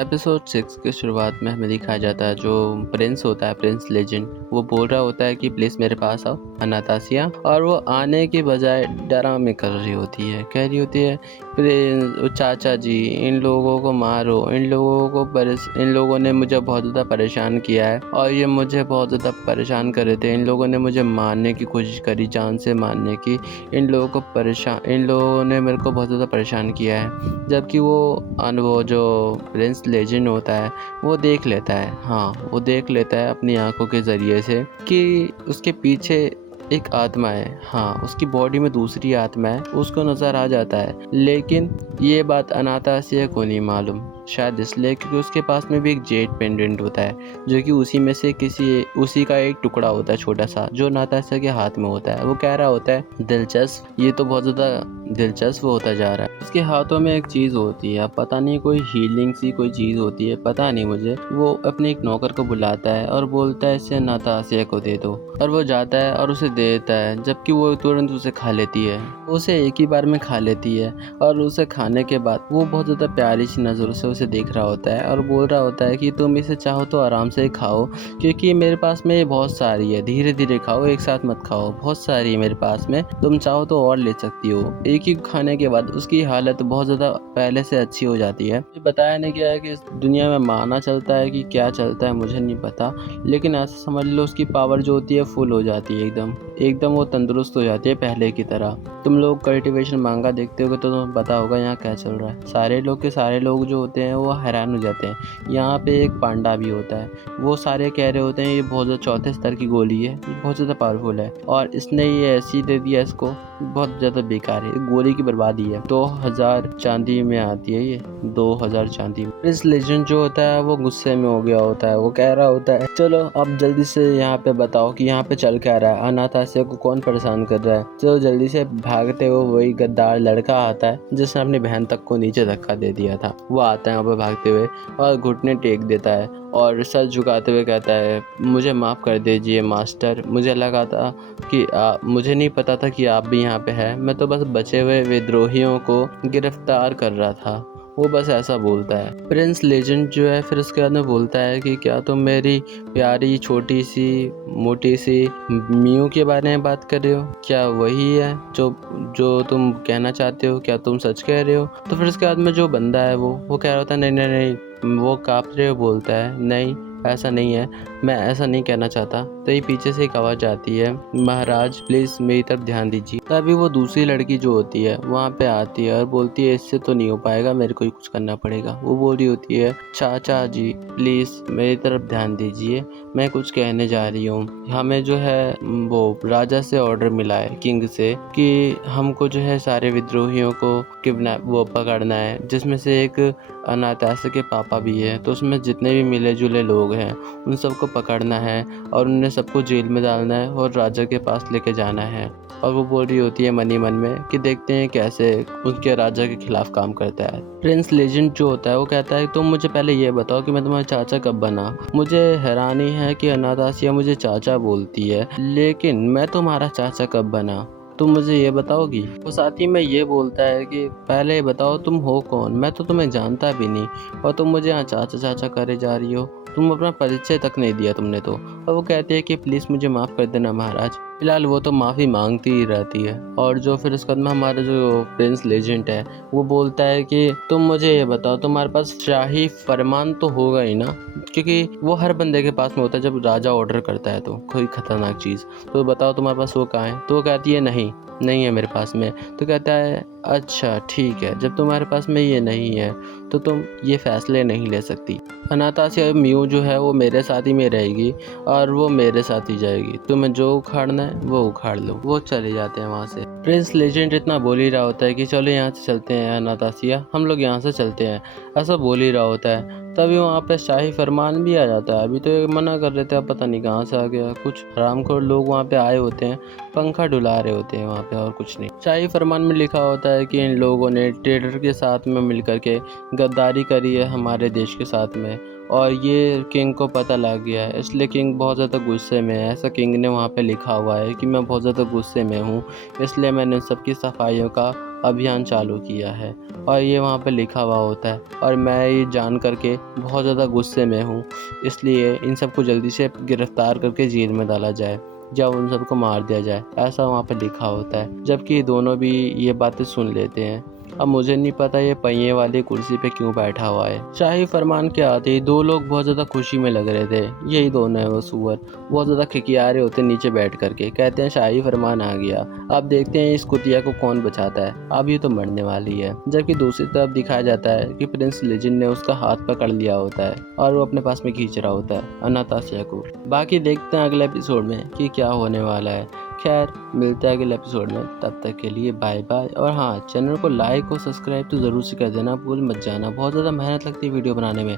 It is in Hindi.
एपिसोड 6 की शुरुआत में हमें दिखाया जाता है जो प्रिंस होता है, प्रिंस लेजेंड, वो बोल रहा होता है कि प्लीज़ मेरे पास आओ अनातासिया। और वो आने की बजाय डरामे कर रही होती है, कह रही होती है प्रिंस चाचा जी इन लोगों को मारो, इन लोगों ने मुझे बहुत ज़्यादा परेशान किया है और ये मुझे बहुत ज़्यादा परेशान कर रहे थे। इन लोगों ने मुझे मारने की कोशिश करी, जान से मारने की। इन लोगों ने मेरे को बहुत ज़्यादा परेशान किया है। जबकि वो जो प्रिंस लेजेंड होता है वो देख लेता है, वो देख लेता है अपनी आंखों के ज़रिए से कि उसके पीछे एक आत्मा है। उसकी बॉडी में दूसरी आत्मा है, उसको नज़र आ जाता है। लेकिन ये बात अनातासिया को नहीं मालूम, शायद इसलिए क्योंकि उसके पास में भी एक जेड पेंडेंट होता है जो कि उसी का एक टुकड़ा होता है छोटा सा, जो अनातासिया के हाथ में होता है। वो कह रहा होता है दिलचस्प, ये तो बहुत ज़्यादा दिलचस्प होता जा रहा है। उसके हाथों में एक चीज़ होती है, पता नहीं कोई हीलिंग सी कोई चीज़ होती है, पता नहीं मुझे। वो अपने एक नौकर को बुलाता है और बोलता है इसे अनातासिया को दे दो, और वो जाता है और उसे देता है। जबकि वो तुरंत उसे खा लेती है, उसे एक ही बार में खा लेती है। और उसे खाने के बाद वो बहुत ज़्यादा प्यारी सी नज़रों से उसे देख रहा होता है और बोल रहा होता है कि तुम इसे चाहो तो आराम से खाओ, क्योंकि मेरे पास में ये बहुत सारी है, धीरे धीरे खाओ, एक साथ मत खाओ, बहुत सारी है मेरे पास में, तुम चाहो तो और ले सकती हो। एक ही खाने के बाद उसकी हालत बहुत ज़्यादा पहले से अच्छी हो जाती है। बताया नहीं गया है कि इस दुनिया में माना चलता है कि क्या चलता है मुझे नहीं पता, लेकिन ऐसा समझ लो उसकी पावर जो होती है फुल हो जाती है, एकदम वो तंदुरुस्त हो जाती है पहले की तरह। तुम लोग कल्टीवेशन मांगा देखते होगे तो तुम्हें पता होगा यहाँ क्या चल रहा है। सारे लोग जो होते हैं वो हैरान हो जाते हैं। यहाँ पे एक पांडा भी होता है, वो सारे कह रहे होते हैं ये बहुत ज़्यादा चौथे स्तर की गोली है, ये बहुत ज़्यादा पावरफुल है और इसने ये ऐसी दे दिया इसको, बहुत ज़्यादा बेकार है, गोली की बर्बादी है। 2000 चांदी में आती है ये, 2000 चांदी में। इस लेजेंड जो होता है वो गुस्से में हो गया होता है, वो कह रहा होता है चलो अब जल्दी से यहाँ पे बताओ कि यहाँ पे चल क्या रहा है, अनातासिया को कौन परेशान कर रहा है। चलो जल्दी से भागते हुए वही गद्दार लड़का आता है जिसने अपनी बहन तक को नीचे धक्का दे दिया था। वो आता है वहाँ पे भागते हुए और घुटने टेक देता है और सर झुकाते हुए कहता है मुझे माफ़ कर दीजिए मास्टर, मुझे लगा था कि मुझे नहीं पता था कि आप भी यहाँ पे हैं, मैं तो बस बचे हुए विद्रोहियों को गिरफ्तार कर रहा था। वो बस ऐसा बोलता है। प्रिंस लेजेंड जो है फिर उसके बाद में बोलता है कि क्या तुम मेरी प्यारी छोटी सी मोटी सी मियू के बारे में बात कर रहे हो, क्या वही है जो तुम कहना चाहते हो, क्या तुम सच कह रहे हो। तो फिर उसके बाद में जो बंदा है वो कह रहा होता है नहीं नहीं नहीं, वो काँपते हुए बोलता है नहीं ऐसा नहीं है, मैं ऐसा नहीं कहना चाहता। तो ये पीछे से एक आवाज़ आती है महाराज प्लीज़ मेरी तरफ ध्यान दीजिए। तभी वो दूसरी लड़की जो होती है वहाँ पे आती है और बोलती है इससे तो नहीं हो पाएगा, मेरे को ही कुछ करना पड़ेगा। वो बोल रही होती है चाचा जी प्लीज़ मेरी तरफ ध्यान दीजिए, मैं कुछ कहने जा रही हूँ। हमें जो है वो राजा से ऑर्डर मिला है, किंग से, कि हमको जो है सारे विद्रोहियों को पकड़ना है, जिसमें से एक अनातासिया के पापा भी है। तो उसमें जितने भी मिले जुले लोग हैं उन सबको पकड़ना है और उन्हें सबको जेल में डालना है और राजा के पास लेके जाना है। और वो बोल रही होती है मन ही मन में कि देखते हैं कैसे उनके राजा के खिलाफ काम करता है। प्रिंस लेजेंड जो होता है वो कहता है तुम मुझे पहले ये बताओ कि मैं तुम्हारा चाचा कब बना। मुझे हैरानी है कि अनातासिया मुझे चाचा बोलती है, लेकिन मैं तुम्हारा चाचा कब बना, तुम मुझे ये बताओगी। वो साथ ही में ये बोलता है कि पहले ये बताओ तुम हो कौन, मैं तो तुम्हें जानता भी नहीं और तुम मुझे यहाँ चाचा चाचा करे जा रही हो, तुम अपना परिचय तक नहीं दिया तुमने तो। और वो कहती है कि प्लीज़ मुझे माफ़ कर देना महाराज। फिलहाल वो तो माफ़ी मांगती ही रहती है। और जो फिर उसके बाद में हमारा जो प्रिंस लेजेंड है वो बोलता है कि तुम मुझे ये बताओ तुम्हारे पास शाही फरमान तो होगा ही ना, क्योंकि वो हर बंदे के पास में होता है जब राजा ऑर्डर करता है तो कोई खतरनाक चीज़। तो बताओ तुम्हारे पास वो कहाँ है। तो वो कहती है नहीं है मेरे पास में। तो कहता है अच्छा ठीक है, जब तुम्हारे पास में ये नहीं है तो तुम ये फैसले नहीं ले सकती। अनातासिया मियू जो है वो मेरे साथ ही में रहेगी और वो मेरे साथ ही जाएगी, तुम्हें जो उखाड़ना है वो उखाड़ लो। वो चले जाते हैं वहाँ से। प्रिंस लेजेंड इतना बोल ही रहा होता है कि चलो यहाँ से चलते हैं अनातासिया, हम लोग यहाँ से चलते हैं, ऐसा बोल ही रहा होता है। तभी वहाँ पे शाही फरमान भी आ जाता है। अभी तो ये मना कर रहे थे, अब पता नहीं कहाँ से आ गया, कुछ हरामखोर लोग वहाँ पे आए होते हैं, पंखा डुला रहे होते हैं वहाँ पे और कुछ नहीं। शाही फरमान में लिखा होता है कि इन लोगों ने ट्रेडर के साथ में मिलकर के गद्दारी करी है हमारे देश के साथ में, और ये किंग को पता लग गया है, इसलिए किंग बहुत ज़्यादा गुस्से में है। ऐसा किंग ने वहाँ पे लिखा हुआ है कि मैं बहुत ज़्यादा गुस्से में हूँ, इसलिए मैंने सबकी सफाइयों का अभियान चालू किया है और ये वहाँ पे लिखा हुआ होता है। और मैं ये जान करके बहुत ज़्यादा गुस्से में हूँ, इसलिए इन सबको जल्दी से गिरफ्तार करके जेल में डाला जाए या उन सबको मार दिया जाए, ऐसा वहाँ पे लिखा होता है। जबकि ये दोनों भी ये बातें सुन लेते हैं। अब मुझे नहीं पता ये पहिए वाली कुर्सी पे क्यों बैठा हुआ है। शाही फरमान के आते ही दो लोग बहुत ज़्यादा खुशी में लग रहे थे। यही दोनों है वो सुअर, बहुत ज़्यादा खिकिया रहे होते नीचे बैठ करके, कहते हैं शाही फरमान आ गया। अब देखते हैं इस कुतिया को कौन बचाता है, अब ये तो मरने वाली है। जबकि दूसरी तरफ दिखाया जाता है कि प्रिंस लेजेंड ने उसका हाथ पकड़ लिया होता है और वो अपने पास में खींच रहा होता है अनातासिया को। बाकी देखते हैं अगले एपिसोड में कि क्या होने वाला है। खैर, मिलते हैं अगले एपिसोड में, तब तक के लिए बाय बाय। और हाँ, चैनल को लाइक और सब्सक्राइब तो ज़रूर से कर देना, भूल मत जाना। बहुत ज़्यादा मेहनत लगती है वीडियो बनाने में।